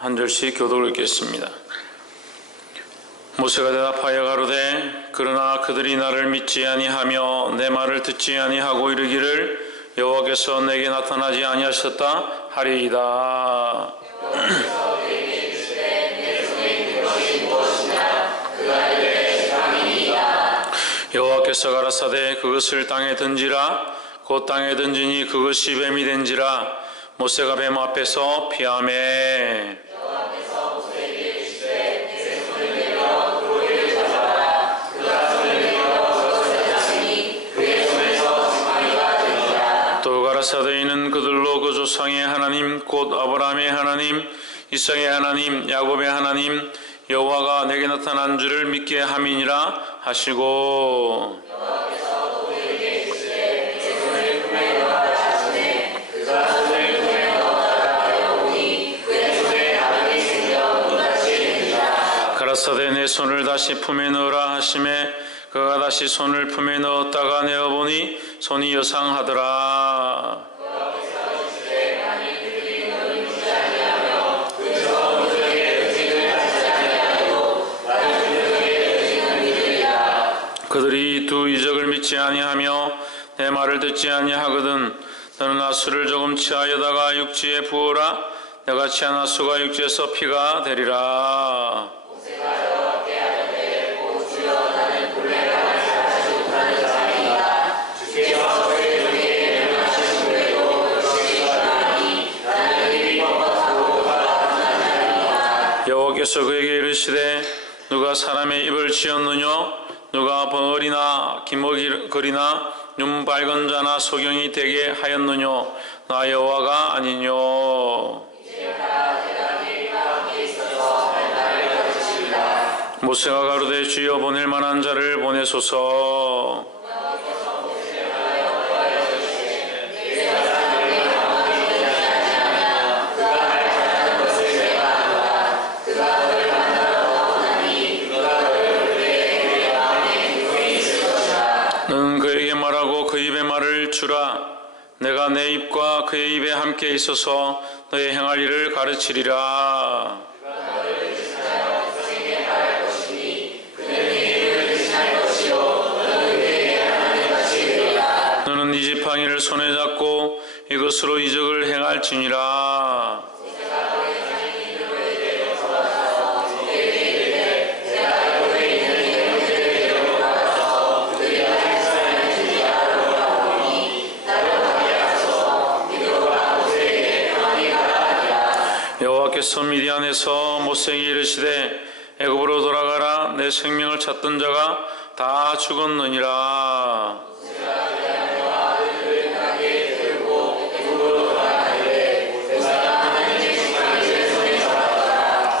한 절씩 교독을 읽겠습니다. 모세가 대답하여 가로되 그러나 그들이 나를 믿지 아니하며 내 말을 듣지 아니하고 이르기를 여호와께서 내게 나타나지 아니하셨다 하리이다. 여호와께서 가라사대 그것을 땅에 던지라. 곧 땅에 던지니 그것이 뱀이 된지라. 모세가 뱀 앞에서 피하매 또 가라사대 이는 그들로 그 조상의 하나님 곧 아브라함의 하나님 이삭의 하나님 야곱의 하나님 여호와가 내게 나타난 줄을 믿게 함이니라 하시고 가라사대 내 손을 다시 품에 넣으라 하시매 그가 다시 손을 품에 넣었다가 내어보니 손이 여상하더라. 그들이 두 이적을 믿지 아니하며 내 말을 듣지 아니하거든 너는 낫수를 조금 취하여다가 육지에 부어라. 내가 취한 낫수가 육지에서 피가 되리라. 여호와께서 그에게 이르시되 누가 사람의 입을 지었느냐 누가 벙어리나 기머거리나 눈 밝은 자나 소경이 되게 하였느냐 나 여호와가 아니뇨. 모세가 가로되 주여 보낼 만한 자를 보내소서. 너는 그에게 말하고 그 입에 말을 주라. 내가 내 입과 그의 입에 함께 있어서 너의 행할 일을 가르치리라. 너는 이 지팡이를 손에 잡고 이것으로 이적을 행할지니라. 여호와께서 미디안에서 모세에게 이르시되 애굽으로 돌아가라. 내 생명을 찾던 자가 다 죽었느니라.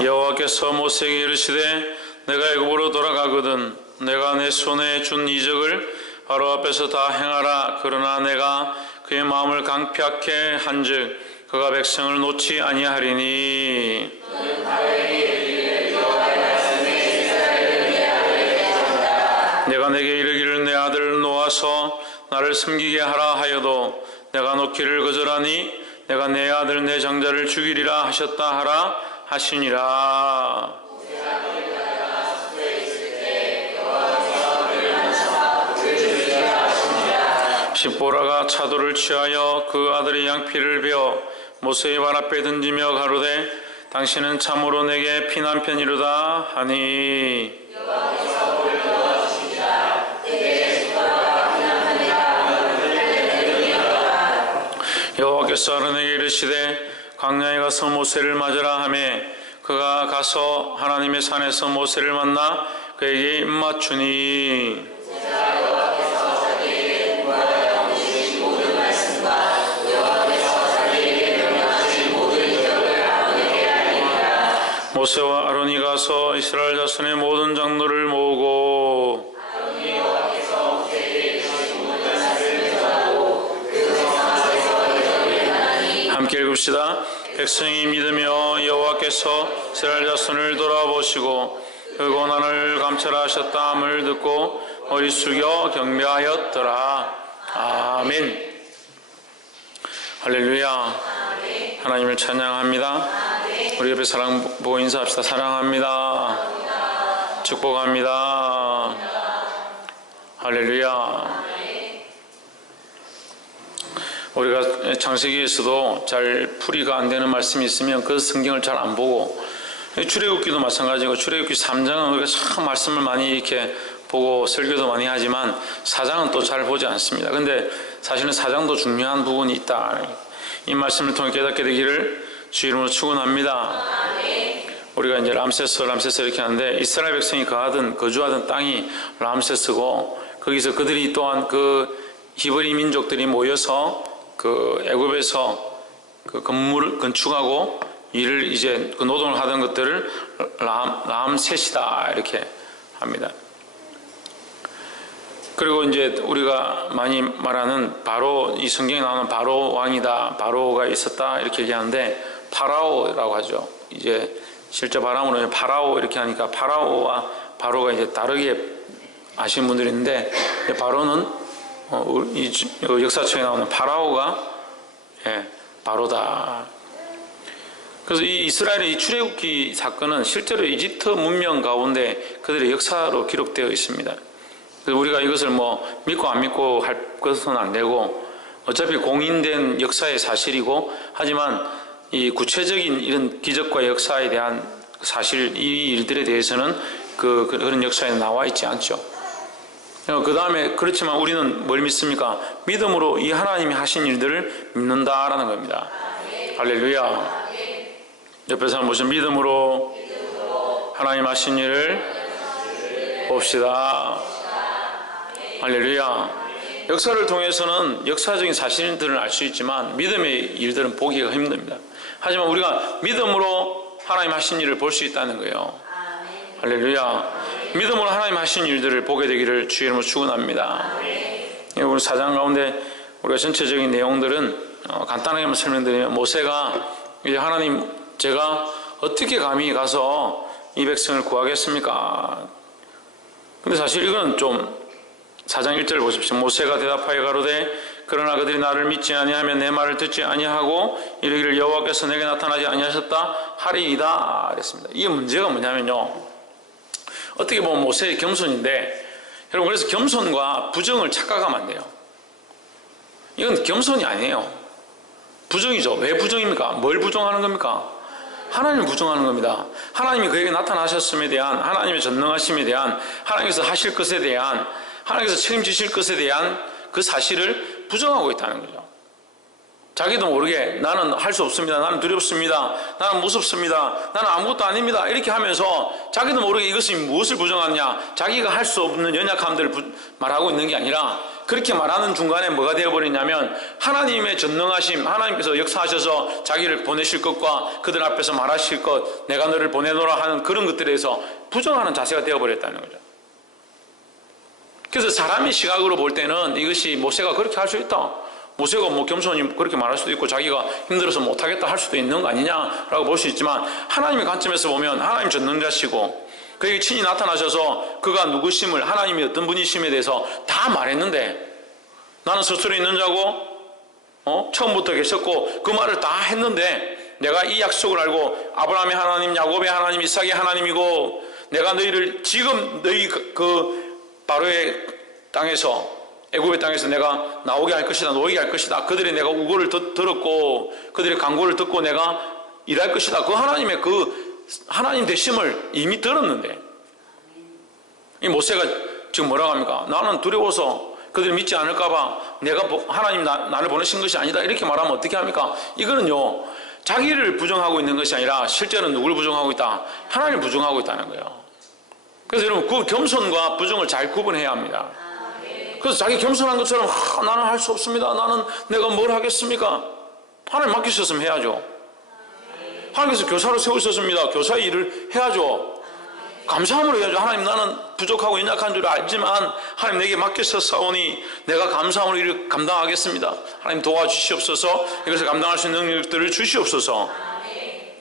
여호와께서 모세에게 이르시되 내가 애굽으로 돌아가거든 내가 내 손에 준 이적을 바로 앞에서 다 행하라. 그러나 내가 그의 마음을 강팍케 한즉 그가 백성을 놓지 아니하리니 내가 내게 이르기를 내 아들을 놓아서 나를 섬기게 하라 하여도 내가 놓기를 거절하니 내가 내 아들 내 장자를 죽이리라 하셨다 하라 하시니라. 십보라가 차도를 취하여 그 아들의 양피를 베어 모세의 발 앞에 던지며 가로되 당신은 참으로 내게 피난편이로다 하니 여호와께서 아론에게 이르시되 광야에 가서 모세를 맞으라 하매 그가 가서 하나님의 산에서 모세를 만나 그에게 입맞추니 모세와 아론이 가서 이스라엘 자손의 모든 장로를 모으고 함께 읽읍시다. 백성이 믿으며 여호와께서 이스라엘 자손을 돌아보시고 그 고난을 감찰하셨다함을 듣고 머리 숙여 경배하였더라. 아멘. 할렐루야. 하나님을 찬양합니다. 우리 옆에 사랑 보고 인사합시다. 사랑합니다. 축복합니다. 할렐루야. 우리가 창세기에서도 잘 풀이가 안 되는 말씀이 있으면 그 성경을 잘 안 보고, 출애굽기도 마찬가지고, 출애굽기 3장은 우리가 참 말씀을 많이 이렇게 보고 설교도 많이 하지만 4장은 또 잘 보지 않습니다. 근데 사실은 4장도 중요한 부분이 있다. 이 말씀을 통해 깨닫게 되기를 주 이름으로 축원합니다. 우리가 이제 람세스 이렇게 하는데, 이스라엘 백성이 거주하던 땅이 람세스고, 거기서 그들이 또한 그 히브리 민족들이 모여서 그 애굽에서 그 건물을 건축하고 일을 이제 그 노동을 하던 것들을 람셋이다 이렇게 합니다. 그리고 이제 우리가 많이 말하는 바로, 이 성경에 나오는 바로 왕이다, 바로가 있었다 이렇게 얘기하는데, 파라오라고 하죠. 이제 실제 발음으로는 파라오 이렇게 하니까 파라오와 바로가 이제 다르게 아시는 분들이 있는데, 바로는 이 역사책에 나오는 파라오가 바로다. 그래서 이 이스라엘의 이 출애굽기 사건은 실제로 이집트 문명 가운데 그들의 역사로 기록되어 있습니다. 그래서 우리가 이것을 뭐 믿고 안 믿고 할 것은 안 되고, 어차피 공인된 역사의 사실이고, 하지만 이 구체적인 이런 기적과 역사에 대한 사실, 이 일들에 대해서는 그런 역사에 나와 있지 않죠. 그 다음에, 그렇지만 우리는 뭘 믿습니까? 믿음으로 이 하나님이 하신 일들을 믿는다라는 겁니다. 할렐루야. 옆에 사람 보시면 믿음으로 하나님 하신 일을 봅시다. 할렐루야. 역사를 통해서는 역사적인 사실들을 알 수 있지만 믿음의 일들은 보기가 힘듭니다. 하지만 우리가 믿음으로 하나님 하신 일을 볼 수 있다는 거예요. 할렐루야. 믿음으로 하나님 하신 일들을 보게 되기를 주의 이름으로 축원합니다. 우리 사장 가운데 우리가 전체적인 내용들은 간단하게만 설명드리면, 모세가 이제 하나님, 제가 어떻게 감히 가서 이 백성을 구하겠습니까? 근데 사실 이건 좀 4장 1절 보십시오. 모세가 대답하여 가로되 그러나 그들이 나를 믿지 아니하면 내 말을 듣지 아니하고 이르기를 여호와께서 내게 나타나지 아니하셨다 하리이다 그랬습니다. 이게 문제가 뭐냐면요, 어떻게 보면 모세의 겸손인데, 여러분, 그래서 겸손과 부정을 착각하면 안 돼요. 이건 겸손이 아니에요. 부정이죠. 왜 부정입니까? 뭘 부정하는 겁니까? 하나님을 부정하는 겁니다. 하나님이 그에게 나타나셨음에 대한, 하나님의 전능하심에 대한, 하나님께서 하실 것에 대한, 하나님께서 책임지실 것에 대한 그 사실을 부정하고 있다는 거죠. 자기도 모르게 나는 할 수 없습니다, 나는 두렵습니다, 나는 무섭습니다, 나는 아무것도 아닙니다 이렇게 하면서 자기도 모르게 이것이 무엇을 부정하느냐, 자기가 할 수 없는 연약함들을 말하고 있는 게 아니라, 그렇게 말하는 중간에 뭐가 되어버리냐면, 하나님의 전능하심, 하나님께서 역사하셔서 자기를 보내실 것과 그들 앞에서 말하실 것, 내가 너를 보내노라 하는 그런 것들에 대해서 부정하는 자세가 되어버렸다는 거죠. 그래서 사람의 시각으로 볼 때는 이것이 모세가 그렇게 할 수 있다, 모세가 뭐 겸손히 그렇게 말할 수도 있고 자기가 힘들어서 못하겠다 할 수도 있는 거 아니냐라고 볼 수 있지만, 하나님의 관점에서 보면 하나님 전능자시고 그에게 친히 나타나셔서 그가 누구심을, 하나님이 어떤 분이심에 대해서 다 말했는데, 나는 스스로 있는 자고 처음부터 계셨고 그 말을 다 했는데, 내가 이 약속을 알고 아브라함의 하나님, 야곱의 하나님, 이삭의 하나님이고, 내가 너희를 지금 너희 그 바로의 땅에서, 애굽의 땅에서 내가 나오게 할 것이다, 놓이게 할 것이다, 그들이 내가 우고를 들었고 그들의 간구를 듣고 내가 일할 것이다, 그 하나님의 그 하나님 되심을 이미 들었는데, 이 모세가 지금 뭐라고 합니까? 나는 두려워서 그들이 믿지 않을까봐 내가 하나님 나를 보내신 것이 아니다 이렇게 말하면 어떻게 합니까? 이거는요, 자기를 부정하고 있는 것이 아니라 실제는 누구를 부정하고 있다? 하나님을 부정하고 있다는 거예요. 그래서 여러분, 그 겸손과 부정을 잘 구분해야 합니다. 그래서 자기 겸손한 것처럼 나는 할 수 없습니다, 나는 내가 뭘 하겠습니까? 하나님 맡기셨으면 해야죠. 하나님께서 교사로 세우셨습니다, 교사의 일을 해야죠. 감사함으로 해야죠. 하나님, 나는 부족하고 연약한 줄 알지만 하나님 내게 맡기셨사오니 내가 감사함으로 일을 감당하겠습니다. 하나님 도와주시옵소서. 이것을 감당할 수 있는 능력들을 주시옵소서.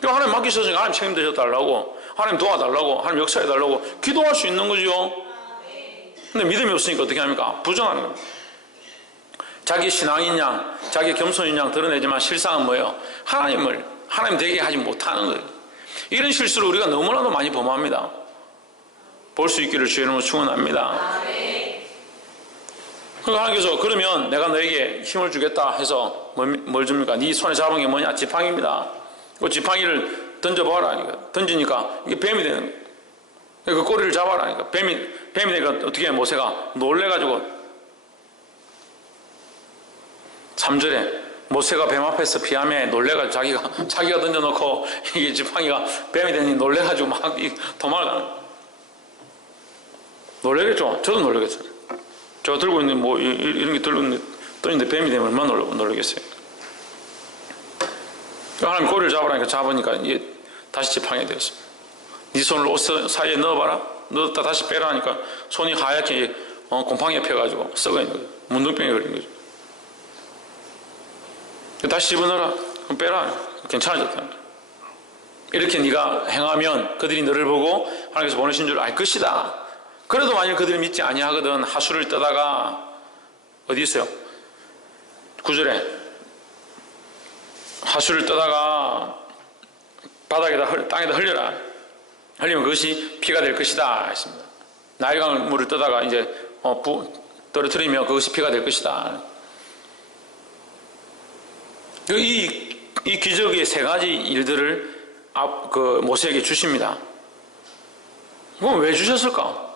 하나님 맡기셨으니까 하나님 책임되셔달라고, 하나님 도와달라고, 하나님 역사해달라고 기도할 수 있는 거죠. 근데 믿음이 없으니까 어떻게 합니까? 부정하는 겁니다. 자기 신앙인 양, 자기 겸손인 양 드러내지만 실상은 뭐예요? 하나님 되게 하지 못하는 거예요. 이런 실수를 우리가 너무나도 많이 범합니다. 볼 수 있기를 주의 이름으로 축원합니다. 하나님께서 그러면 내가 너에게 힘을 주겠다 해서 뭘 줍니까? 네 손에 잡은 게 뭐냐? 지팡이입니다. 그 지팡이를 던져봐라. 던지니까 이게 뱀이 되는 거예요. 그 꼬리를 잡아라. 뱀이 되니까 어떻게 해? 모세가 놀래가지고 3절에 모세가 뱀 앞에서 피하며 놀래가지고 자기가 던져놓고 이게 지팡이가 뱀이 되니 놀래가지고 막 도망가는 거예요. 놀래겠죠? 저도 놀래겠어요. 제가 들고 있는 뭐 이런 게 들고 있는데 뱀이 되면 얼마나 놀라겠어요. 하나님 꼬리를 잡으라니까 잡으니까 이게 다시 지팡이가 되었습니다. 네 손을 옷 사이에 넣어봐라. 넣었다 다시 빼라니까 손이 하얗게 곰팡이에 펴가지고 썩어 있는 거예요. 문둥병에 걸린 거죠. 다시 집어넣어라. 그럼 빼라. 괜찮아졌다. 이렇게 네가 행하면 그들이 너를 보고 하나님께서 보내신 줄 알 것이다. 그래도 만일 그들이 믿지 아니하거든 하수를 떠다가 어디 있어요? 9절에 하수를 떠다가 바닥에다 땅에다 흘려라. 흘리면 그것이 피가 될 것이다 했습니다. 나일강 물을 떠다가 이제 떨어뜨리면 그것이 피가 될 것이다. 이 기적의 세 가지 일들을 모세에게 주십니다. 그럼 왜 주셨을까?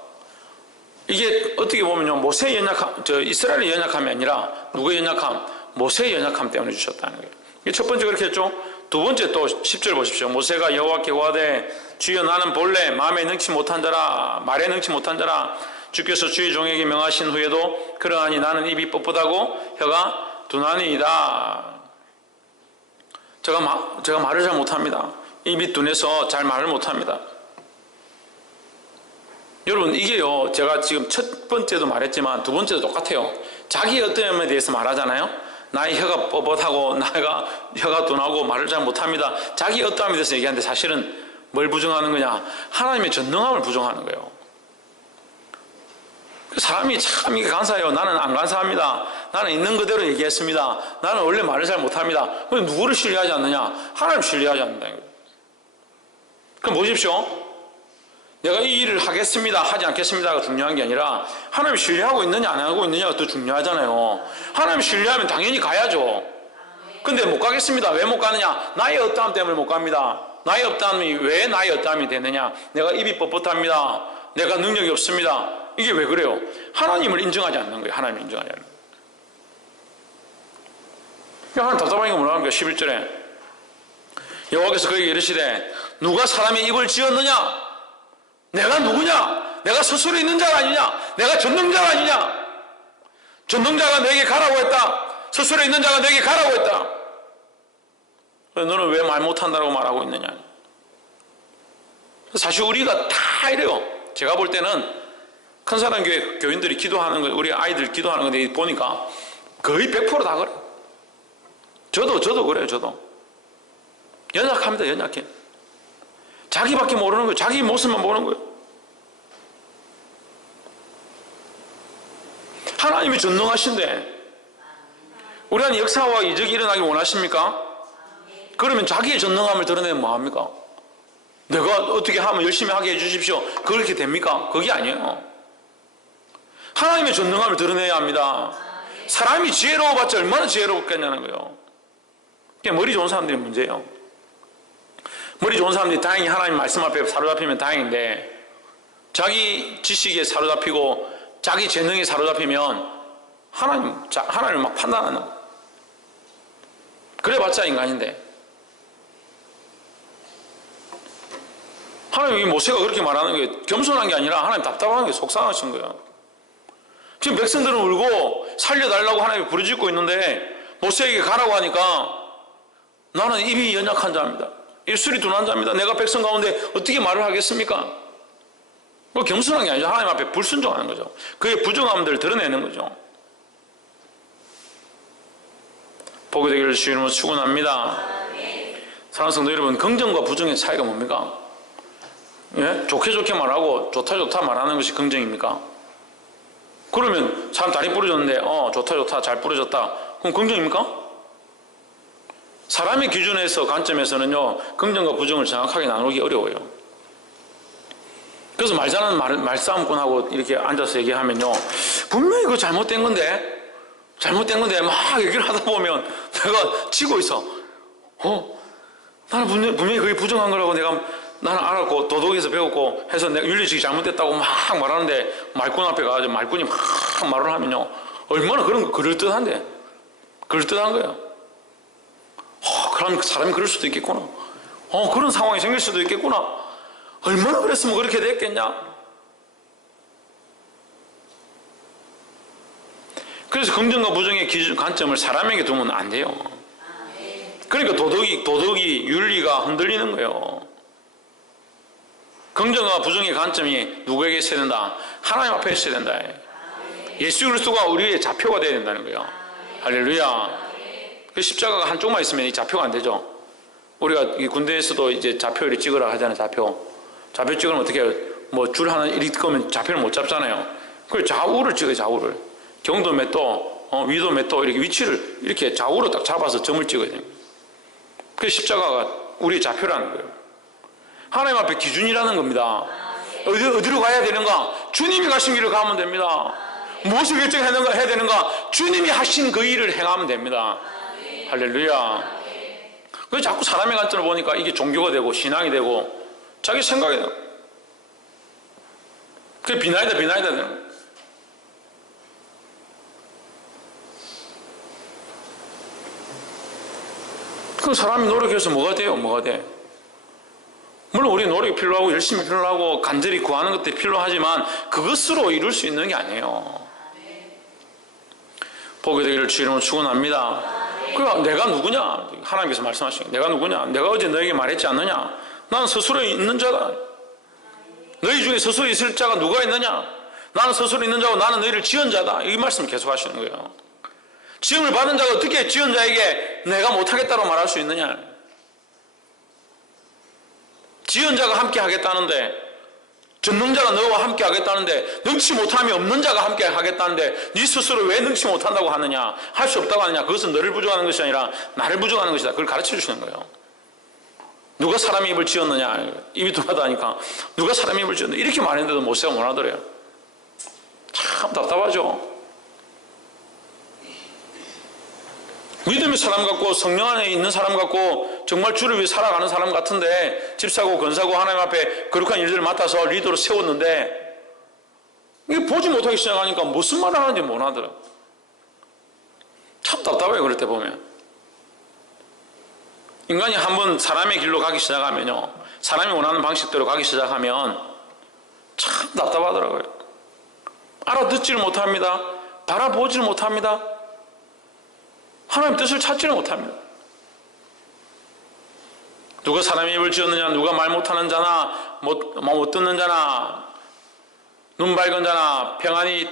이게 어떻게 보면요, 모세의 연약함, 이스라엘의 연약함이 아니라 누구의 연약함? 모세의 연약함 때문에 주셨다는 거예요. 이게 첫 번째 그렇게 했죠. 두 번째 또 10절 보십시오. 모세가 여호와께 고하되 주여 나는 본래 마음에 능치 못한 자라 말에 능치 못한 자라 주께서 주의 종에게 명하신 후에도 그러하니 나는 입이 뻣뻣하고 혀가 둔하니이다. 제가 말을 잘 못합니다. 입이 둔해서 잘 말을 못합니다. 여러분 이게요, 제가 지금 첫 번째도 말했지만 두 번째도 똑같아요. 자기 어떠함에 대해서 말하잖아요. 나의 혀가 뻣뻣하고 나가 혀가 둔하고 말을 잘 못합니다. 자기 어떠함에 대해서 얘기하는데 사실은 뭘 부정하는 거냐? 하나님의 전능함을 부정하는 거예요. 사람이 참 이게 간사해요. 나는 안 간사합니다. 나는 있는 그대로 얘기했습니다. 나는 원래 말을 잘 못합니다. 그럼 누구를 신뢰하지 않느냐? 하나님 신뢰하지 않는다. 그럼 보십시오. 내가 이 일을 하겠습니다, 하지 않겠습니다가 중요한 게 아니라 하나님 신뢰하고 있느냐 안 하고 있느냐가 더 중요하잖아요. 하나님 신뢰하면 당연히 가야죠. 근데 못 가겠습니다. 왜 못 가느냐? 나의 어떠함 때문에 못 갑니다. 나의 어떠함이 왜 나의 어떠함이 되느냐? 내가 입이 뻣뻣합니다. 내가 능력이 없습니다. 이게 왜 그래요? 하나님을 인정하지 않는 거예요. 하나님을 인정하지 않는 거예요. 하나님 답답한 게 뭐라는 거예요? 11절에 여호와께서 그에게 이르시되 누가 사람의 입을 지었느냐? 내가 누구냐? 내가 스스로 있는 자가 아니냐? 내가 전능자가 아니냐? 전능자가 내게 가라고 했다. 스스로 있는 자가 내게 가라고 했다. 너는 왜 말 못한다고 말하고 있느냐? 사실 우리가 다 이래요. 제가 볼 때는 큰 사람 교회 교인들이 기도하는 거, 우리 아이들 기도하는 건데 보니까 거의 100%다 그래. 저도 그래요. 저도 연약합니다. 연약해. 자기밖에 모르는 거예요. 자기 모습만 보는 거예요. 하나님이 전능하신데 우리 안에 역사와 이적이 일어나길 원하십니까? 그러면 자기의 전능함을 드러내면 뭐합니까? 내가 어떻게 하면 열심히 하게 해주십시오. 그렇게 됩니까? 그게 아니에요. 하나님의 전능함을 드러내야 합니다. 사람이 지혜로워봤자 얼마나 지혜롭겠냐는 거예요. 그게 머리 좋은 사람들이 문제예요. 머리 좋은 사람들이 다행히 하나님 말씀 앞에 사로잡히면 다행인데 자기 지식에 사로잡히고 자기 재능에 사로잡히면 하나님을 막 판단하는 거예요. 그래봤자 인간인데 하나님이 모세가 그렇게 말하는 게 겸손한 게 아니라 하나님 답답한 게 속상하신 거예요. 지금 백성들은 울고 살려달라고 하나님이 부르짖고 있는데 모세에게 가라고 하니까 나는 입이 연약한 자입니다. 입술이 둔한 자입니다. 내가 백성 가운데 어떻게 말을 하겠습니까? 그거 겸손한 게 아니죠. 하나님 앞에 불순종하는 거죠. 그의 부정함들을 드러내는 거죠. 보게 되기를 주의 이름으로 축원합니다. 사랑하는 성도 여러분, 긍정과 부정의 차이가 뭡니까? 예? 좋게 말하고 좋다 말하는 것이 긍정입니까? 그러면 사람 다리 부러졌는데 좋다 잘 부러졌다. 그럼 긍정입니까? 사람의 기준에서 관점에서는요, 긍정과 부정을 정확하게 나누기 어려워요. 그래서 말 잘하는 말싸움꾼하고 이렇게 앉아서 얘기하면요, 분명히 그거 잘못된 건데 막 얘기를 하다 보면 내가 치고 있어. 나는 분명히 그게 부정한 거라고 나는 알았고 도덕에서 배웠고 해서 내가 윤리식이 잘못됐다고 막 말하는데 말꾼 앞에 가서 말꾼이 막 말을 하면요, 얼마나 그런 거 그럴듯한 거예요. 그럼 사람이 그럴 수도 있겠구나. 그런 상황이 생길 수도 있겠구나. 얼마나 그랬으면 그렇게 됐겠냐. 그래서 긍정과 부정의 기준, 관점을 사람에게 두면 안 돼요. 그러니까 도덕이 윤리가 흔들리는 거예요. 긍정과 부정의 관점이 누구에게 있어야 된다? 하나님 앞에 있어야 된다. 예수 그리스도가 우리의 좌표가 되어야 된다는 거예요. 할렐루야. 그 십자가가 한쪽만 있으면 이 좌표가 안 되죠. 우리가 군대에서도 이제 좌표 이렇게 찍으라 하잖아요. 좌표 찍으면 어떻게 해요? 뭐 줄 하나 이렇게 끄면 좌표를 못 잡잖아요. 그래서 좌우를 찍어요. 좌우를. 경도 몇 도, 위도 몇 도, 이렇게 위치를 이렇게 좌우로 딱 잡아서 점을 찍어야 돼요. 그 십자가가 우리의 좌표라는 거예요. 하나님 앞에 기준이라는 겁니다. 어디로 가야 되는가? 주님이 가신 길을 가면 됩니다. 무엇을 결정해야 되는가? 주님이 하신 그 일을 행하면 됩니다. 할렐루야. 그래서 자꾸 사람의 관점을 보니까 이게 종교가 되고 신앙이 되고 자기 생각이 돼요. 그게 비나이다 되는 거예요. 그 사람이 노력해서 뭐가 돼요? 물론 우리 노력이 필요하고 열심히 필요하고 간절히 구하는 것들이 필요하지만 그것으로 이룰 수 있는 게 아니에요. 보게 되기를 주 이름으로 축원합니다. 그러니까 내가 누구냐? 하나님께서 말씀하시는 내가 누구냐? 내가 어제 너에게 말했지 않느냐? 나는 스스로 있는 자다. 너희 중에 스스로 있을 자가 누가 있느냐? 나는 스스로 있는 자고 나는 너희를 지은 자다. 이 말씀을 계속 하시는 거예요. 지음을 받은 자가 어떻게 지은 자에게 내가 못하겠다고 말할 수 있느냐? 지은 자가 함께 하겠다는데, 전능자가 너와 함께 하겠다는데, 능치 못함이 없는 자가 함께 하겠다는데 네 스스로 왜 능치 못한다고 하느냐? 할 수 없다고 하느냐? 그것은 너를 부정하는 것이 아니라 나를 부정하는 것이다. 그걸 가르쳐 주시는 거예요. 누가 사람의 입을 지었느냐? 입이 돌아다니까 누가 사람의 입을 지었느냐? 이렇게 말했는데도 모세가 못 하더래요. 참 답답하죠. 믿음의 사람 같고 성령 안에 있는 사람 같고 정말 주를 위해 살아가는 사람 같은데 집사고 권사고 하나님 앞에 거룩한 일들을 맡아서 리더로 세웠는데 이게 보지 못하기 시작하니까 무슨 말을 하는지 못 하더라. 참 답답해요. 그럴 때 보면 인간이 한번 사람의 길로 가기 시작하면요, 사람이 원하는 방식대로 가기 시작하면 참 답답하더라고요. 알아듣지를 못합니다. 바라보지를 못합니다. 하나님 뜻을 찾지를 못합니다. 누가 사람의 입을 지었느냐? 누가 말 못하는 자나 못 듣는 자나 눈 밝은 자나 평안히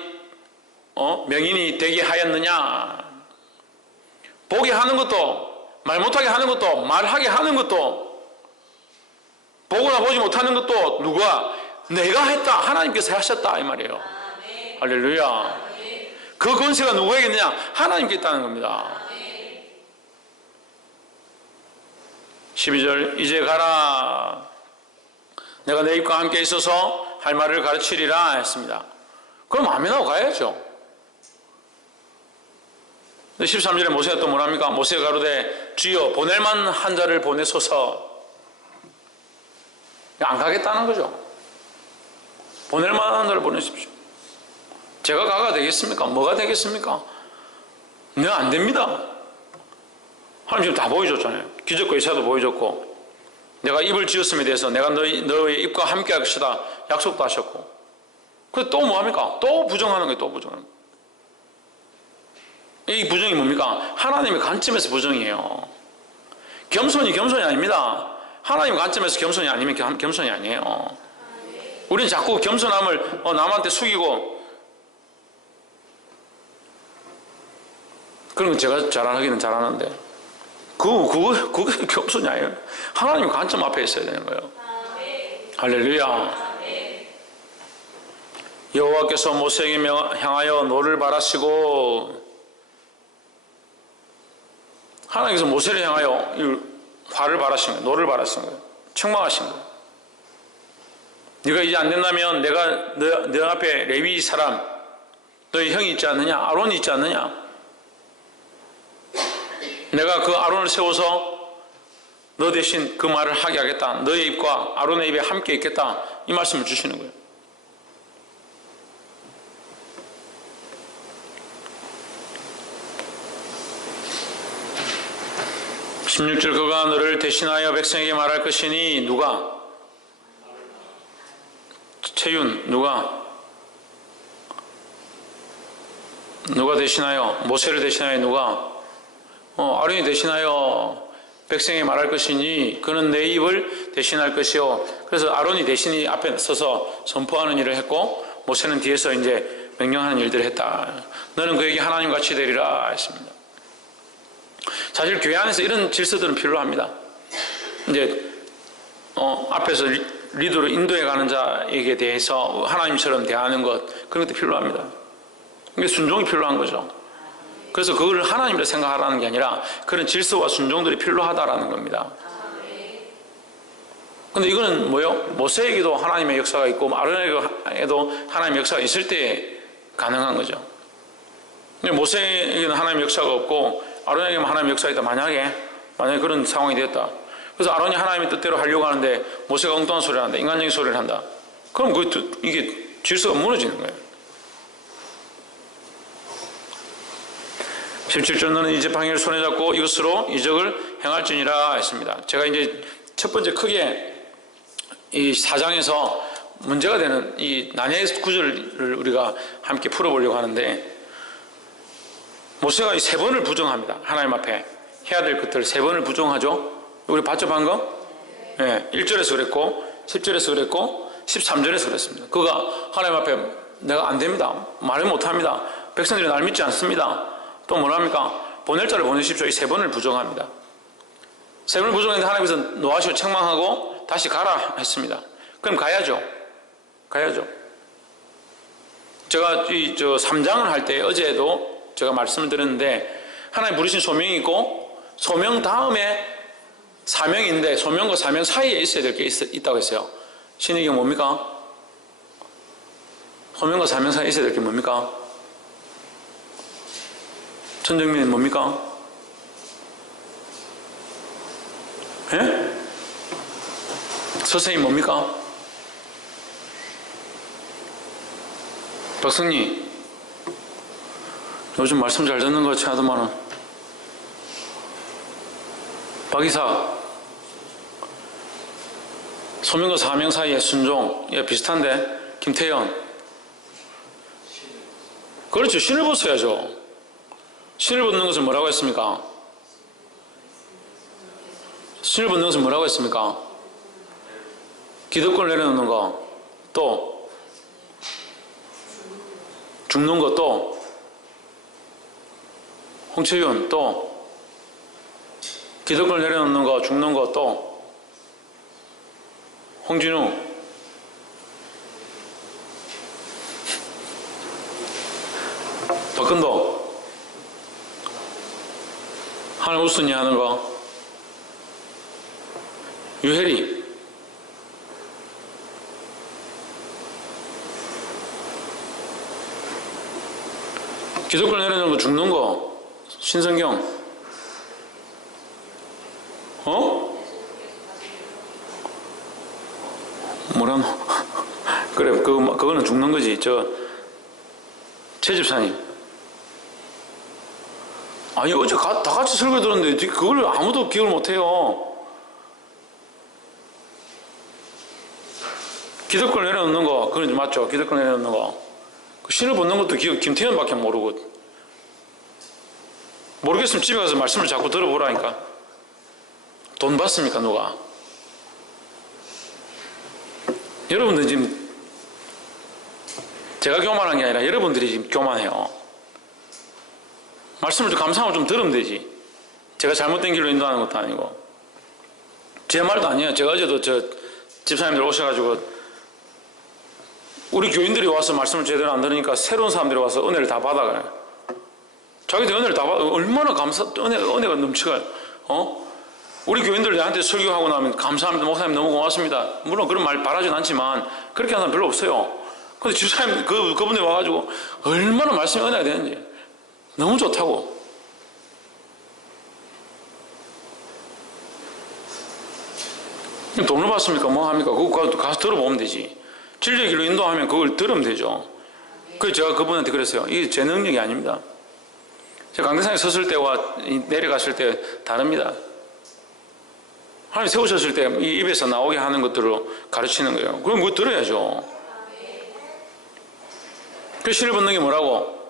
명인이 되게 하였느냐? 보게 하는 것도 말 못하게 하는 것도 말하게 하는 것도 보거나 보지 못하는 것도 누가? 내가 했다. 하나님께서 하셨다 이 말이에요. 할렐루야. 그 권세가 누구에게 있느냐? 하나님께 있다는 겁니다. 12절 이제 가라. 내가 내 입과 함께 있어서 할 말을 가르치리라 했습니다. 그럼 아멘하고 가야죠. 13절에 모세가 또 뭐랍니까? 모세가 가로되 주여 보낼만 한 자를 보내소서. 안 가겠다는 거죠. 보낼만 한 자를 보내십시오. 제가 가가 되겠습니까? 뭐가 되겠습니까? 네, 안 됩니다. 하나님 지금 다 보여줬잖아요. 기적과 이사도 보여줬고 내가 입을 지었음에 대해서 내가 너의 입과 함께 할 것이다 약속도 하셨고, 그래서 또 뭐합니까? 또 부정하는 거예요. 또 부정하는 거예요. 이 부정이 뭡니까? 하나님의 관점에서 부정이에요. 겸손이 아닙니다. 하나님 관점에서 겸손이 아니면 겸손이 아니에요. 우리는 자꾸 겸손함을 남한테 숙이고, 그런 건 제가 잘하기는 잘하는데 그게 겸손이 아니에요. 하나님 관점 앞에 있어야 되는 거예요. 할렐루야. 여호와께서 모세에게 향하여 노를 바라시고 하나님께서 모세를 향하여 화를 발하신 거예요. 노를 발하신 거예요. 책망하신 거예요. 네가 이제 안 된다면 내가 너 앞에 레위 사람, 너의 형이 있지 않느냐? 아론이 있지 않느냐? 내가 그 아론을 세워서 너 대신 그 말을 하게 하겠다. 너의 입과 아론의 입에 함께 있겠다. 이 말씀을 주시는 거예요. 16절 그가 너를 대신하여 백성에게 말할 것이니 누가? 채윤 누가 대신하여? 모세를 대신하여 누가? 아론이 대신하여 백성에게 말할 것이니 그는 내 입을 대신할 것이요. 그래서 아론이 대신이 앞에 서서 선포하는 일을 했고 모세는 뒤에서 이제 명령하는 일들을 했다. 너는 그에게 하나님같이 되리라 했습니다. 사실 교회 안에서 이런 질서들은 필요합니다. 이제 앞에서 리더로 인도해 가는 자에게 대해서 하나님처럼 대하는 것, 그런 것도 필요합니다. 이게 순종이 필요한 거죠. 그래서 그걸 하나님이라 생각하라는 게 아니라 그런 질서와 순종들이 필요하다라는 겁니다. 근데 이거는 뭐요? 모세에게도 하나님의 역사가 있고 아론에게도 하나님의 역사가 있을 때 가능한 거죠. 근데 모세에게는 하나님의 역사가 없고 아론에게만 하나님의 역사가 있다. 만약에 그런 상황이 됐다. 그래서 아론이 하나님의 뜻대로 하려고 하는데 모세가 엉뚱한 소리를 한다. 인간적인 소리를 한다. 그럼 이게 질서가 무너지는 거예요. 17절 너는 이 지팡이를 손에 잡고 이것으로 이적을 행할지니라 했습니다. 제가 이제 첫 번째 크게 이 4장에서 문제가 되는 이 난해의 구절을 우리가 함께 풀어보려고 하는데 모세가 이 3번을 부정합니다. 하나님 앞에 해야 될 것들을 3번을 부정하죠. 우리 봤죠 방금? 네, 1절에서 그랬고 10절에서 그랬고 13절에서 그랬습니다. 그가 하나님 앞에 내가 안 됩니다. 말을 못합니다. 백성들이 날 믿지 않습니다. 또 뭐랍니까? 보낼 자를 보내십시오. 이 3번을 부정합니다. 3번을 부정했는데 하나님께서 노하시고 책망하고 다시 가라 했습니다. 그럼 가야죠. 제가 이 3장을 할 때 어제도 제가 말씀을 드렸는데 하나님 부르신 소명이 있고 소명 다음에 사명인데 소명과 사명 사이에 있어야 될 게 있다고 했어요. 신의경 뭡니까? 소명과 사명 사이에 있어야 될 게 뭡니까? 천정민은 뭡니까? 예? 서세임 뭡니까? 박성리 요즘 말씀 잘 듣는 것 같이 하더만은 박이사 소명과 사명 사이에 순종 비슷한데 김태현 그렇죠. 신을 벗어야죠. 신을 벗는 것을 뭐라고 했습니까? 신을 벗는 것을 뭐라고 했습니까? 기득권을 내려놓는 거, 또 죽는 것, 또 홍채윤, 또 기득권을 내려놓는 거, 죽는 거, 또 홍진우, 박근도 하늘 우스니 하는 거, 유혜리, 기득권 내려놓는 거, 죽는 거, 신성경, 뭐라노? 그래, 그거는 죽는 거지. 최 집사님. 아니, 어제 다 같이 설교 들었는데, 그걸 아무도 기억을 못 해요. 기득권 내려놓는 거, 그건 맞죠? 기득권 내려놓는 거. 신을 벗는 것도 김태현밖에 모르고. 모르겠으면 집에 가서 말씀을 자꾸 들어보라니까. 돈 받습니까, 누가? 여러분들 지금, 제가 교만한 게 아니라 여러분들이 지금 교만해요. 말씀을 좀 감상하고 좀 들으면 되지. 제가 잘못된 길로 인도하는 것도 아니고. 제 말도 아니에요. 제가 어제도 집사님들 오셔가지고, 우리 교인들이 와서 말씀을 제대로 안 들으니까 새로운 사람들이 와서 은혜를 다 받아가요. 자기들 은혜를 다 받아. 얼마나 은혜가 넘쳐가요. 우리 교인들 나한테 설교하고 나면 감사합니다. 목사님 너무 고맙습니다. 물론 그런 말 바라진 않지만 그렇게 하는 사람 별로 없어요. 근데 집사님 그분이 와가지고 얼마나 말씀이 은혜가 되는지 너무 좋다고. 돈을 받습니까? 뭐 합니까? 그거 가서 들어보면 되지. 진리의 길로 인도하면 그걸 들으면 되죠. 그래서 제가 그분한테 그랬어요. 이게 제 능력이 아닙니다. 제가 강대상에 섰을 때와 내려갔을 때 다릅니다. 하나님 세우셨을 때 이 입에서 나오게 하는 것들로 가르치는 거예요. 그럼 그거 들어야죠. 그 신을 벗는 게 뭐라고?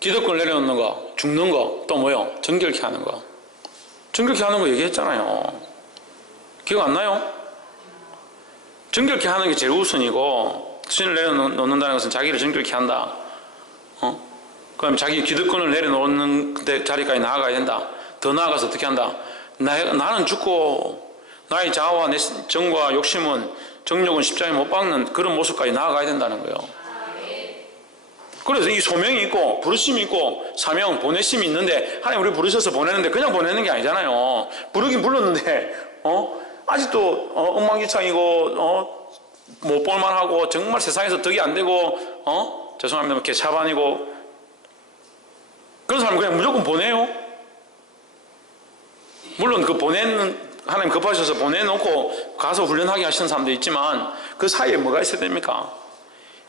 기득권을 내려놓는 거, 죽는 거, 또 뭐요? 정결케 하는 거. 정결케 하는 거 얘기했잖아요. 기억 안 나요? 정결케 하는 게 제일 우선이고, 신을 내려놓는다는 것은 자기를 정결케 한다. 그럼 자기 기득권을 내려놓는 자리까지 나아가야 된다. 더 나아가서 어떻게 한다? 나는 죽고 나의 자아와 내 정과 욕심은 정욕은 십자가에 못 박는 그런 모습까지 나아가야 된다는 거예요. 그래서 이 소명이 있고 부르심이 있고 사명, 보내심이 있는데 하나님 우리 부르셔서 보내는데 그냥 보내는 게 아니잖아요. 부르긴 불렀는데 아직도 엉망진창이고 못 볼만하고 정말 세상에서 덕이 안 되고 죄송합니다 개차반이고 그런 사람은 그냥 무조건 보내요. 물론 그 보내는 하나님 급하셔서 보내놓고 가서 훈련하게 하시는 사람도 있지만 그 사이에 뭐가 있어야 됩니까?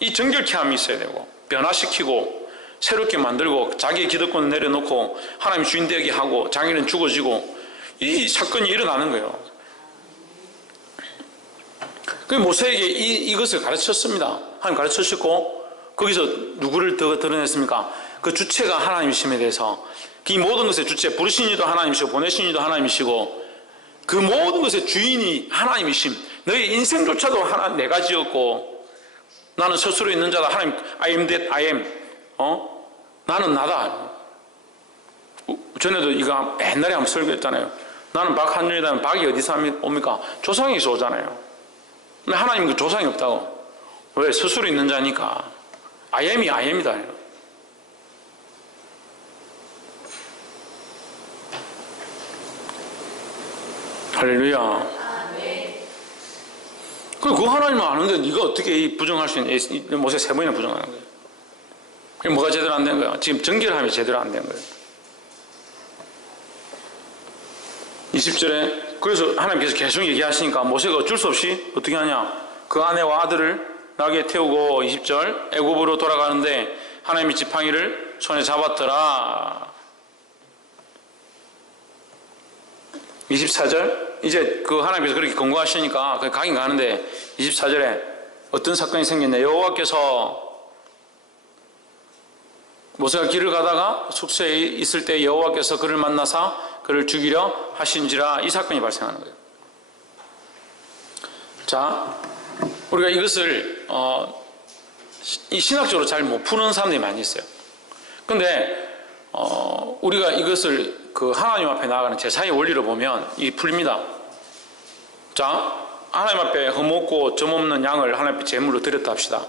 이 정결케 함이 있어야 되고 변화시키고 새롭게 만들고 자기의 기득권을 내려놓고 하나님 주인 되게 하고 자기는 죽어지고 이 사건이 일어나는 거예요. 그 모세에게 이것을 가르쳤습니다. 하나님 가르쳤고 거기서 누구를 더 드러냈습니까? 그 주체가 하나님이심에 대해서 이 모든 것의 주체 부르신 이도 하나님이시고 보내신 이도 하나님이시고 그 모든 것의 주인이 하나님이심 너희 인생조차도 내가 지었고 나는 스스로 있는 자다. 하나님 I am that I am 나는 나다. 전에도 이거 옛날에 한번 설교했잖아요. 나는 박한준이라면 박이 어디서 옵니까? 조상에서 오잖아요. 근데 하나님은 그 조상이 없다고. 왜? 스스로 있는 자니까. I am이 I am이다. 할렐루야. 그 하나님은 아는데 네가 어떻게 부정할 수 있냐. 모세 3번이나 부정하는 거예요. 그게 뭐가 제대로 안 된 거야? 지금 정결함이 제대로 안 된 거예요. 20절에 그래서 하나님께서 계속 얘기하시니까 모세가 어쩔 수 없이 어떻게 하냐? 그 아내와 아들을 나귀에 태우고 20절 애굽으로 돌아가는데 하나님이 지팡이를 손에 잡았더라. 24절 이제 그 하나님께서 그렇게 권고하시니까 가긴 가는데 24절에 어떤 사건이 생겼냐. 여호와께서 모세가 길을 가다가 숙소에 있을 때 여호와께서 그를 만나사 그를 죽이려 하신지라. 이 사건이 발생하는 거예요. 자, 우리가 이것을 이 신학적으로 잘 못 푸는 사람들이 많이 있어요. 근데 우리가 이것을 그 하나님 앞에 나아가는 제사의 원리로 보면 이게 풀립니다. 자, 하나님 앞에 흠없고 점없는 양을 하나님 앞에 제물로 드렸다 합시다.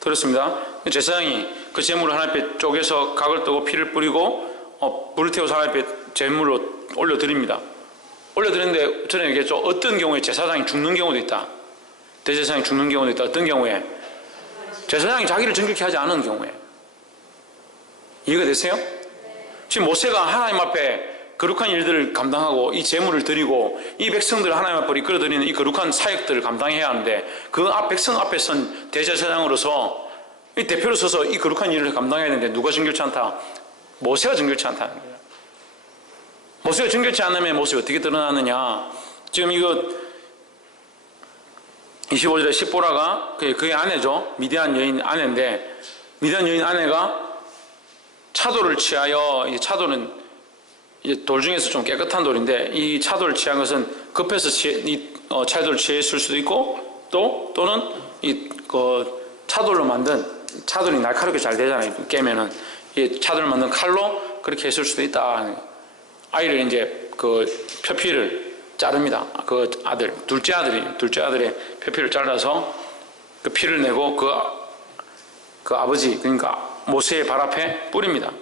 들었습니다. 제사장이 그 제물을 하나님 앞에 쪼개서 각을 뜨고 피를 뿌리고 불을 태워서 하나님 앞에 제물로 올려드립니다. 올려드리는데 전에 얘기했죠. 어떤 경우에 제사장이 죽는 경우도 있다. 대제사장이 죽는 경우도 있다. 어떤 경우에? 제사장이 자기를 정결케 하지 않은 경우에. 이해가 되세요? 지금 모세가 하나님 앞에 거룩한 일들을 감당하고 이 제물을 드리고 이 백성들을 하나님 앞으로 이끌어드리는 이 거룩한 사역들을 감당해야 하는데 그 백성 앞에 선 대제사장으로서 이 대표로 서서 이 거룩한 일을 감당해야 되는데 누가 정결치 않다? 모세가 정결치 않다는 거예요. 모세가 정결치 않으면 모습이 어떻게 드러나느냐. 지금 이거 25절에 십보라가 그의 아내죠. 미디안 여인 아내인데 미디안 여인 아내가 차도를 취하여, 이 차도는 이제 돌 중에서 좀 깨끗한 돌인데 이 차도를 취한 것은 급해서 차도를 취했을 수도 있고 또는 차돌로 만든 차돌이 날카롭게 잘 되잖아요. 깨면은 이 차돌을 만든 칼로 그렇게 했을 수도 있다. 아이를 이제 그 표피를 자릅니다. 그 아들, 둘째 아들의 표피를 잘라서 그 피를 내고 그 아버지, 그러니까 모세의 발 앞에 뿌립니다.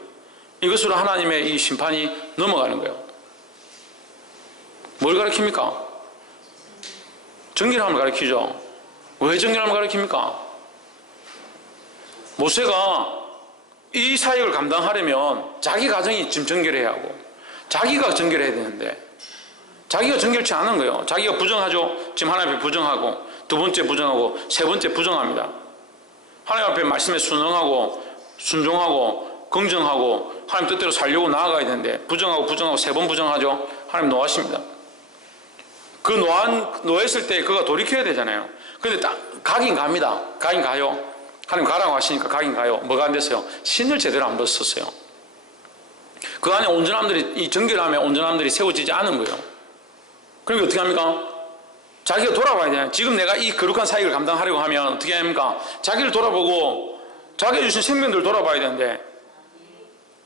이것으로 하나님의 이 심판이 넘어가는 거예요. 뭘 가르칩니까? 정결함을 가르치죠. 왜 정결함을 가르칩니까? 모세가 이 사역을 감당하려면 자기 가정이 지금 정결해야 하고 자기가 정결해야 되는데 자기가 정결치 않은 거예요. 자기가 부정하죠. 지금 하나님 앞에 부정하고 두 번째 부정하고 세 번째 부정합니다. 하나님 앞에 말씀에 순응하고 순종하고 긍정하고 하나님 뜻대로 살려고 나아가야 되는데 부정하고 세 번 부정하죠. 하나님 노하십니다. 그 노했을 때 그가 돌이켜야 되잖아요. 근데 가긴 갑니다. 가긴 가요. 하나님 가라고 하시니까 가긴 가요. 뭐가 안 됐어요? 신을 제대로 안 벗었어요. 그 안에 온전함들이, 이 정결함에 온전함들이 세워지지 않은 거예요. 그러니까 어떻게 합니까? 자기가 돌아봐야 돼요. 지금 내가 이 거룩한 사역을 감당하려고 하면 어떻게 합니까? 자기를 돌아보고 자기가 주신 생명들을 돌아봐야 되는데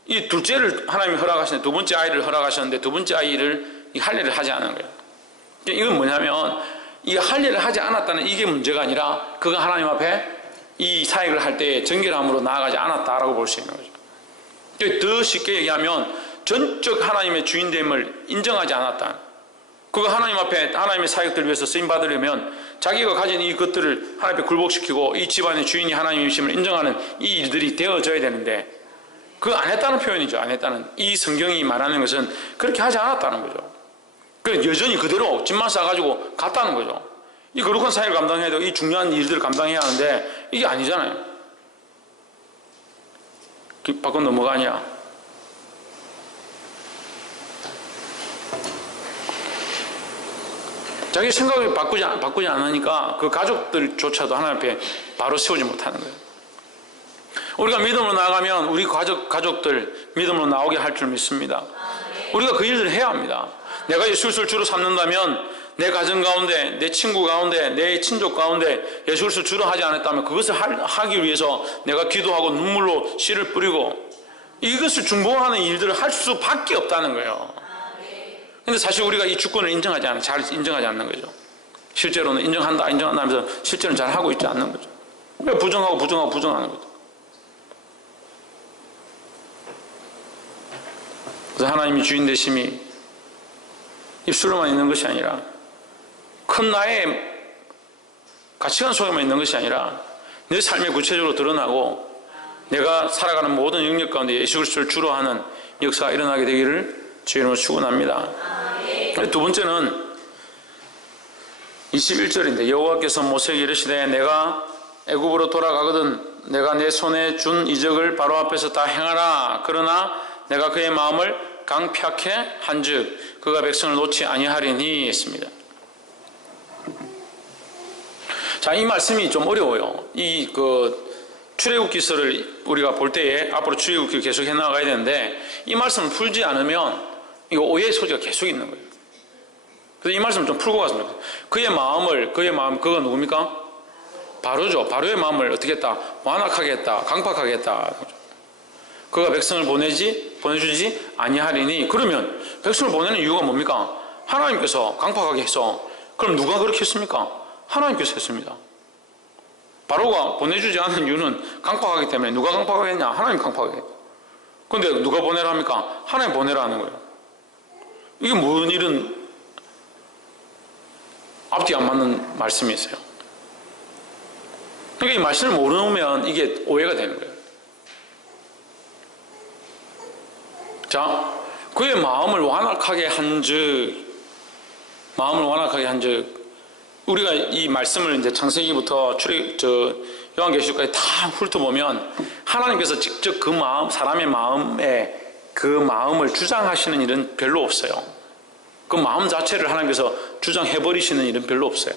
이 둘째를 하나님이 허락하시는데 두 번째 아이를 허락하셨는데 두 번째 아이를 이 할례를 하지 않은 거예요. 이건 뭐냐면 이 할례를 하지 않았다는 이게 문제가 아니라 그가 하나님 앞에 이 사역을 할 때 정결함으로 나아가지 않았다라고 볼 수 있는 거죠. 더 쉽게 얘기하면 전적 하나님의 주인됨을 인정하지 않았다. 그가 하나님 앞에 하나님의 사역들을 위해서 쓰임 받으려면 자기가 가진 이 것들을 하나님 앞에 굴복시키고 이 집안의 주인이 하나님이심을 인정하는 이 일들이 되어져야 되는데 그거 안 했다는 표현이죠. 안 했다는. 이 성경이 말하는 것은 그렇게 하지 않았다는 거죠. 그래서 여전히 그대로 집만 싸가지고 갔다는 거죠. 이 거룩한 사역을 감당해야 되고 이 중요한 일들을 감당해야 하는데 이게 아니잖아요. 밖으로 넘어가냐? 자기 생각을 바꾸지 않으니까 그 가족들조차도 하나님 앞에 바로 세우지 못하는 거예요. 우리가 믿음으로 나아가면 우리 가족들 믿음으로 나오게 할 줄 믿습니다. 우리가 그 일들을 해야 합니다. 내가 예수 그리스도를 주로 삼는다면 내 가정 가운데, 내 친구 가운데, 내 친족 가운데 예수 그리스도를 주로 하지 않았다면 그것을 하기 위해서 내가 기도하고 눈물로 씨를 뿌리고 이것을 중보하는 일들을 할 수밖에 없다는 거예요. 근데 사실 우리가 이 주권을 잘 인정하지 않는 거죠. 실제로는 인정한다 하면서 실제로는 잘 하고 있지 않는 거죠. 부정하는 거죠. 그래서 하나님이 주인 되심이 입술로만 있는 것이 아니라 큰 나의 가치관 속에만 있는 것이 아니라 내 삶에 구체적으로 드러나고 내가 살아가는 모든 영역 가운데 예수 그리스도를 주로 하는 역사가 일어나게 되기를 주의 이름으로 축원합니다. 두 번째는 21절인데 여호와께서 모세에게 이르시되 내가 애굽으로 돌아가거든 내가 내 손에 준 이적을 바로 앞에서 다 행하라. 그러나 내가 그의 마음을 강팍해 한즉 그가 백성을 놓지 아니하리니 했습니다. 자, 이 말씀이 좀 어려워요. 이 출애굽기서를 우리가 볼 때에 앞으로 출애굽기를 계속 해나가야 되는데 이 말씀을 풀지 않으면 이거 오해의 소지가 계속 있는 거예요. 그래서 이 말씀을 좀 풀고 갔으면 좋겠어요. 그의 마음, 그가 누굽니까? 바로죠. 바로의 마음을 어떻게 했다? 완악하게 했다. 강팍하게 했다. 그가 백성을 보내주지 아니하리니. 그러면 백성을 보내는 이유가 뭡니까? 하나님께서 강팍하게 해서. 그럼 누가 그렇게 했습니까? 하나님께서 했습니다. 바로가 보내주지 않은 이유는 강팍하기 때문에. 누가 강팍하게 했냐? 하나님 강팍하게 했다. 그런데 누가 보내라 합니까? 하나님 보내라 하는 거예요. 이게 뭔 이런 앞뒤 안 맞는 말씀이 있어요. 그러니까 이 말씀을 모르면 이게 오해가 되는 거예요. 자, 그의 마음을 완악하게 한즉 우리가 이 말씀을 이제 창세기부터 요한계시록까지 다 훑어보면 하나님께서 직접 그 마음, 사람의 마음에 그 마음을 주장하시는 일은 별로 없어요. 그 마음 자체를 하나님께서 주장해버리시는 일은 별로 없어요.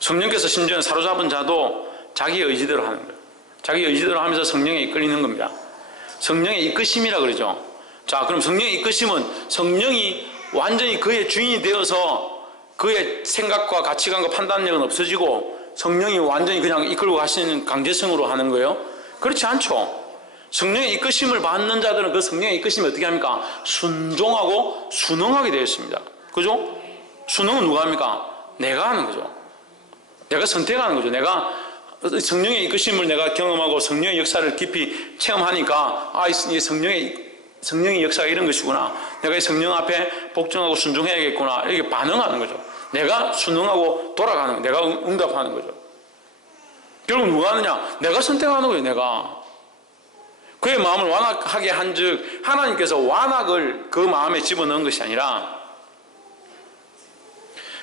성령께서 심지어 사로잡은 자도 자기 의지대로 하는 거예요. 자기 의지대로 하면서 성령에 이끌리는 겁니다. 성령의 이끄심이라 그러죠. 자, 그럼 성령의 이끄심은 성령이 완전히 그의 주인이 되어서 그의 생각과 가치관과 판단력은 없어지고 성령이 완전히 그냥 이끌고 가시는 강제성으로 하는 거예요? 그렇지 않죠. 성령의 이끄심을 받는 자들은 그 성령의 이끄심을 어떻게 합니까? 순종하고 순응하게 되어 있습니다. 그죠? 순응은 누가 합니까? 내가 하는 거죠. 내가 선택하는 거죠. 내가 성령의 이끄심을 내가 경험하고 성령의 역사를 깊이 체험하니까 이 성령의 역사가 이런 것이구나. 내가 이 성령 앞에 복종하고 순종해야겠구나. 이렇게 반응하는 거죠. 내가 순응하고 돌아가는 거예요. 내가 응답하는 거죠. 결국 누가 하느냐? 내가 선택하는 거예요. 내가. 그의 마음을 완악하게 한즉 하나님께서 완악을 그 마음에 집어넣은 것이 아니라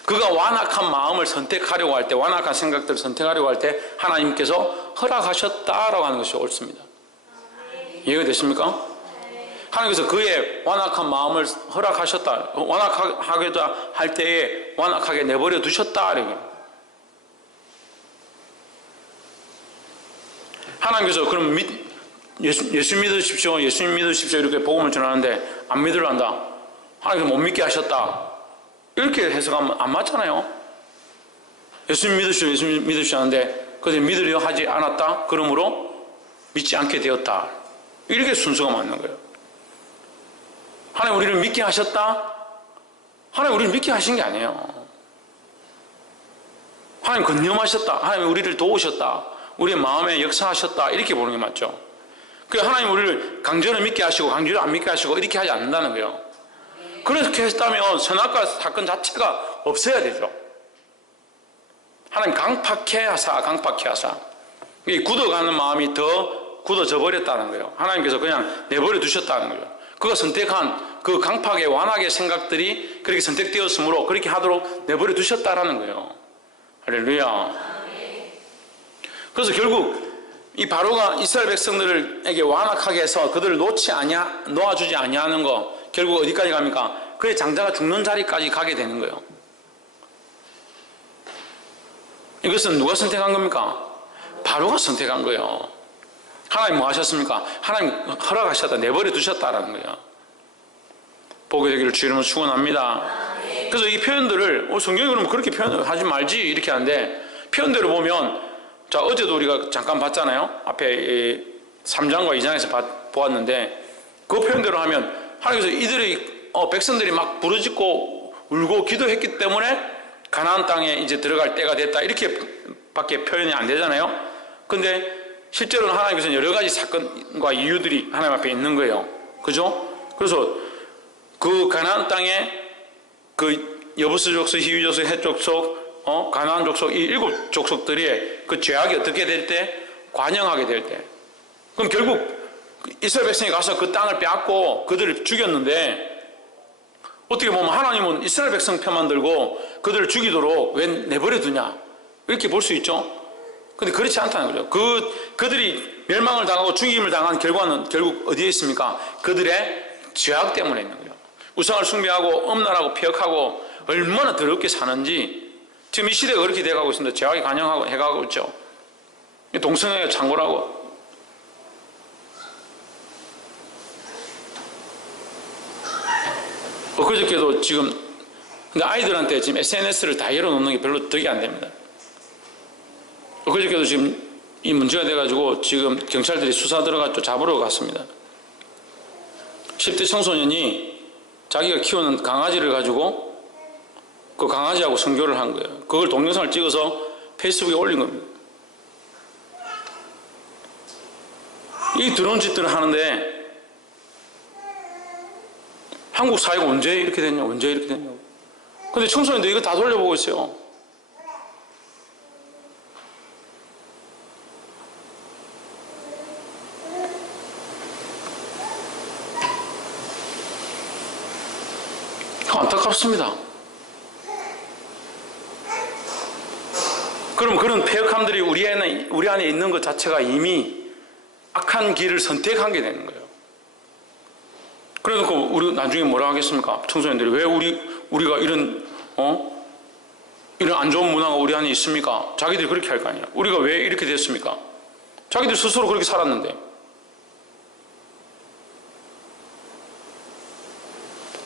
그가 완악한 마음을 선택하려고 할 때, 완악한 생각들을 선택하려고 할 때 하나님께서 허락하셨다라고 하는 것이 옳습니다. 이해가 되십니까? 하나님께서 그의 완악한 마음을 허락하셨다. 완악하게도 할 때에 완악하게 내버려 두셨다. 하나님께서 그럼 예수 믿으십시오. 예수님 믿으십시오. 이렇게 복음을 전하는데 안 믿으려 한다. 하나님께서 못 믿게 하셨다. 이렇게 해석하면 안 맞잖아요. 예수님 믿으시오. 예수님 믿으시오 하는데 그것을 믿으려 하지 않았다. 그러므로 믿지 않게 되었다. 이렇게 순서가 맞는 거예요. 하나님 우리를 믿게 하셨다? 하나님 우리를 믿게 하신 게 아니에요. 하나님 건념하셨다. 하나님 우리를 도우셨다. 우리의 마음에 역사하셨다. 이렇게 보는 게 맞죠. 그래서 하나님 우리를 강제로 믿게 하시고 강제로 안 믿게 하시고 이렇게 하지 않는다는 거예요. 그렇게 했다면 선악과 사건 자체가 없어야 되죠. 하나님 강팍해 하사. 굳어가는 마음이 더 굳어져 버렸다는 거예요. 하나님께서 그냥 내버려 두셨다는 거예요. 그가 선택한 그 강팍의 완악의 생각들이 그렇게 선택되었으므로 그렇게 하도록 내버려 두셨다라는 거예요. 할렐루야. 그래서 결국 이 바로가 이스라엘 백성들에게 완악하게 해서 그들을 놓아주지 아니하는 거, 결국 어디까지 갑니까? 그의 장자가 죽는 자리까지 가게 되는 거예요. 이것은 누가 선택한 겁니까? 바로가 선택한 거예요. 하나님 뭐 하셨습니까? 하나님 허락하셨다, 내버려 두셨다라는 거예요. 보게 되기를 주 이름으로 축원합니다. 그래서 이 표현들을 성경이 그러면 그렇게 표현하지 말지 이렇게 하는데, 표현대로 보면, 자, 어제도 우리가 잠깐 봤잖아요. 앞에 3장과 2장에서 보았는데, 그 표현대로 하면 하나님께서 백성들이 막 부르짖고 울고 기도했기 때문에 가나안 땅에 이제 들어갈 때가 됐다, 이렇게 밖에 표현이 안 되잖아요. 근데 실제로는 하나님께서는 여러 가지 사건과 이유들이 하나님 앞에 있는 거예요. 그죠? 그래서 그 가나안 땅에 그 여부스 족속, 히위 족속, 헷 족속, 가나안 족속, 이 7족속들이 그 죄악이 어떻게 될 때? 관영하게 될 때. 그럼 결국 이스라엘 백성이 가서 그 땅을 빼앗고 그들을 죽였는데, 어떻게 보면 하나님은 이스라엘 백성 편만 들고 그들을 죽이도록 왜 내버려 두냐, 이렇게 볼 수 있죠. 근데 그렇지 않다는 거죠. 그들이 멸망을 당하고 죽임을 당한 결과는 결국 어디에 있습니까? 그들의 죄악 때문에 있는 거예요. 우상을 숭배하고 엄란하고 폐역하고 얼마나 더럽게 사는지 지금 이 시대가 그렇게 돼가고 있습니다. 죄악이 관영하고 해가고 있죠. 동성애가 창궐하고. 엊그저께도 지금, 근데 아이들한테 지금 SNS를 다 열어놓는 게 별로 덕이 안 됩니다. 엊그저께도 지금 이 문제가 돼가지고 지금 경찰들이 수사 들어갔죠. 잡으러 갔습니다. 10대 청소년이 자기가 키우는 강아지를 가지고 그 강아지하고 성교를 한 거예요. 그걸 동영상을 찍어서 페이스북에 올린 겁니다. 이 더러운 짓들을 하는데 한국 사회가 언제 이렇게 됐냐, 언제 이렇게 됐냐고. 근데 청소년들 이거 다 돌려보고 있어요. 안타깝습니다. 그럼 그런 폐역함들이 우리 안에 있는 것 자체가 이미 악한 길을 선택한 게 되는 거예요. 그래놓고 우리 나중에 뭐라 하겠습니까? 청소년들이 왜 우리가 이런 안 좋은 문화가 우리 안에 있습니까? 자기들이 그렇게 할 거 아니야. 우리가 왜 이렇게 됐습니까? 자기들 스스로 그렇게 살았는데.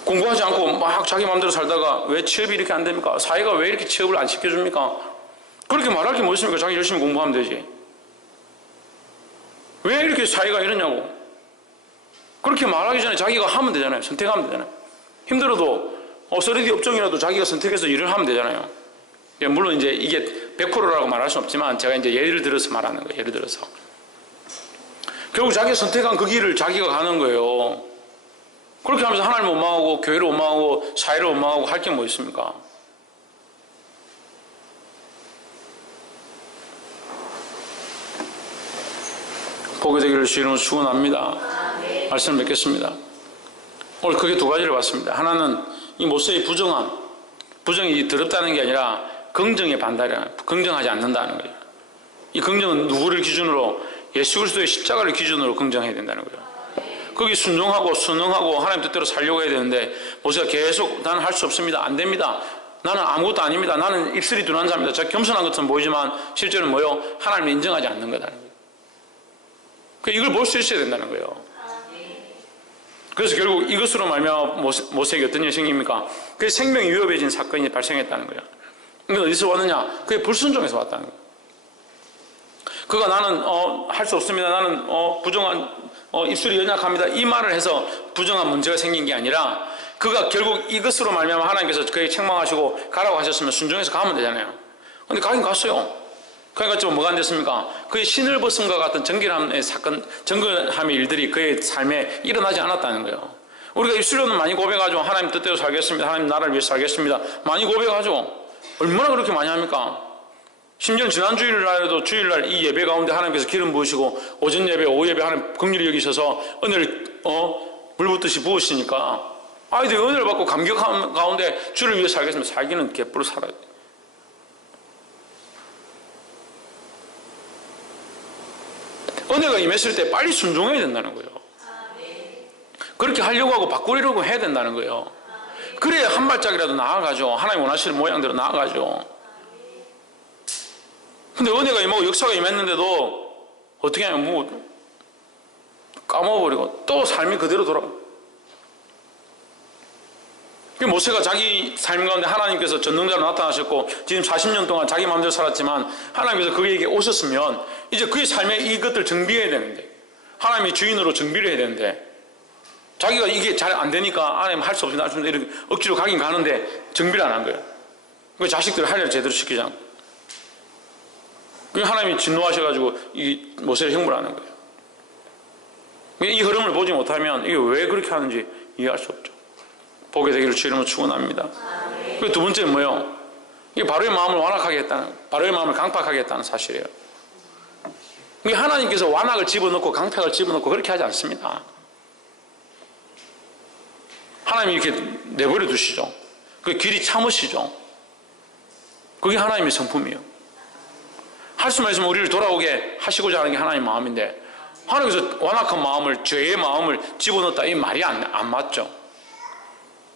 공부하지 않고 막 자기 마음대로 살다가 왜 취업이 이렇게 안 됩니까? 사회가 왜 이렇게 취업을 안 시켜줍니까? 그렇게 말할 게 뭐 있습니까? 자기 열심히 공부하면 되지. 왜 이렇게 사회가 이러냐고. 그렇게 말하기 전에 자기가 하면 되잖아요. 선택하면 되잖아요. 힘들어도 쓰레기 업종이라도 자기가 선택해서 일을 하면 되잖아요. 물론 이제 이게 100%라고 말할 수는 없지만 제가 이제 예를 들어서 말하는 거예요. 예를 들어서. 결국 자기가 선택한 그 길을 자기가 가는 거예요. 그렇게 하면서 하나님을 원망하고 교회를 원망하고 사회를 원망하고 할 게 뭐 있습니까? 복이 되기를 주 이름으로 축원합니다. 말씀을 맺겠습니다. 오늘 크게 두 가지를 봤습니다. 하나는 이 모세의 부정이 더럽다는 게 아니라 긍정의 반달이야. 긍정하지 않는다는 거예요. 이 긍정은 누구를 기준으로? 예수 그리스도의 십자가를 기준으로 긍정해야 된다는 거예요. 거기 순종하고 순응하고 하나님 뜻대로 살려고 해야 되는데 모세가 계속 나는 할 수 없습니다. 안 됩니다. 나는 아무것도 아닙니다. 나는 입술이 둔한 자입니다. 저 겸손한 것처럼 보이지만 실제로는 뭐요? 하나님을 인정하지 않는 거다는 거예요. 이걸 볼 수 있어야 된다는 거예요. 그래서 결국 이것으로 말미암아 모세에게 어떤 일이 생깁니까? 그게 생명이 위협해진 사건이 발생했다는 거예요. 이건 어디서 왔느냐? 그게 불순종에서 왔다는 거예요. 그가 나는 할 수 없습니다. 나는 부정한 입술이 연약합니다. 이 말을 해서 부정한 문제가 생긴 게 아니라 그가 결국 이것으로 말미암아 하나님께서 그에게 책망하시고 가라고 하셨으면 순종해서 가면 되잖아요. 근데 가긴 갔어요. 그러니까 좀 뭐가 안 됐습니까? 그의 신을 벗음과 같은 정결함의 사건, 정결함의 일들이 그의 삶에 일어나지 않았다는 거예요. 우리가 입술로는 많이 고백하죠. 하나님 뜻대로 살겠습니다. 하나님 나라를 위해서 살겠습니다. 많이 고백하죠. 얼마나 그렇게 많이 합니까? 심지어 지난 주일날에도 주일날 이 예배 가운데 하나님께서 기름 부으시고 오전 예배, 오후 예배 하나님 긍휼히 여기셔서 은혜를 물 붓듯이 부으시니까 아이들이 은혜를 받고 감격한 가운데 주를 위해 살겠습니다. 살기는 개뿔로 살아야 돼요. 은혜가 임했을 때 빨리 순종해야 된다는 거예요. 그렇게 하려고 하고 바꾸려고 해야 된다는 거예요. 그래야 한 발짝이라도 나아가죠. 하나님 원하시는 모양대로 나아가죠. 근데 은혜가 임하고 역사가 임했는데도 어떻게 하냐면 뭐 까먹어버리고 또 삶이 그대로 돌아가. 모세가 자기 삶 가운데 하나님께서 전능자로 나타나셨고 지금 40년 동안 자기 마음대로 살았지만 하나님께서 그에게 오셨으면 이제 그의 삶에 이것들 정비해야 되는데 하나님이 주인으로 정비를 해야 되는데 자기가 이게 잘 안 되니까 하나님 할 수 없습니다. 할 수 없습니다. 이렇게 억지로 가긴 가는데 정비를 안 한 거예요. 그 자식들을 할 일을 제대로 시키지 않고 하나님이 진노하셔가지고 이 모세를 형벌하는 거예요. 이 흐름을 보지 못하면 이게 왜 그렇게 하는지 이해할 수 없죠. 보게 되기를 주 이름으로 축원합니다. 그리고 두 번째는 뭐예요? 이게 바로의 마음을 완악하게 했다는, 바로의 마음을 강팍하게 했다는 사실이에요. 이게 하나님께서 완악을 집어넣고 강팍을 집어넣고 그렇게 하지 않습니다. 하나님이 이렇게 내버려 두시죠. 그 길이 참으시죠. 그게 하나님의 성품이에요. 할 수만 있으면 우리를 돌아오게 하시고자 하는 게 하나님의 마음인데 하나님께서 완악한 마음을, 죄의 마음을 집어넣었다, 이 말이 안 맞죠.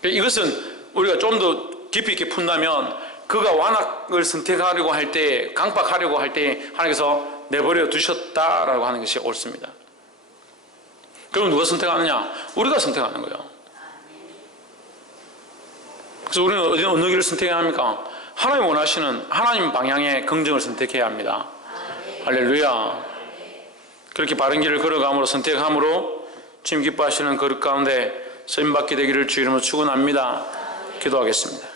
이것은 우리가 좀 더 깊이 있게 푼다면 그가 완악을 선택하려고 할 때, 강박하려고 할 때 하나님께서 내버려 두셨다라고 하는 것이 옳습니다. 그럼 누가 선택하느냐? 우리가 선택하는 거예요. 그래서 우리는 어느 길을 선택해야 합니까? 하나님 원하시는 하나님 방향의 긍정을 선택해야 합니다. 할렐루야. 그렇게 바른 길을 걸어감으로 선택함으로 주님 기뻐하시는 거룩 가운데 쓰임받게 되기를 주 이름으로 축원합니다. 기도하겠습니다.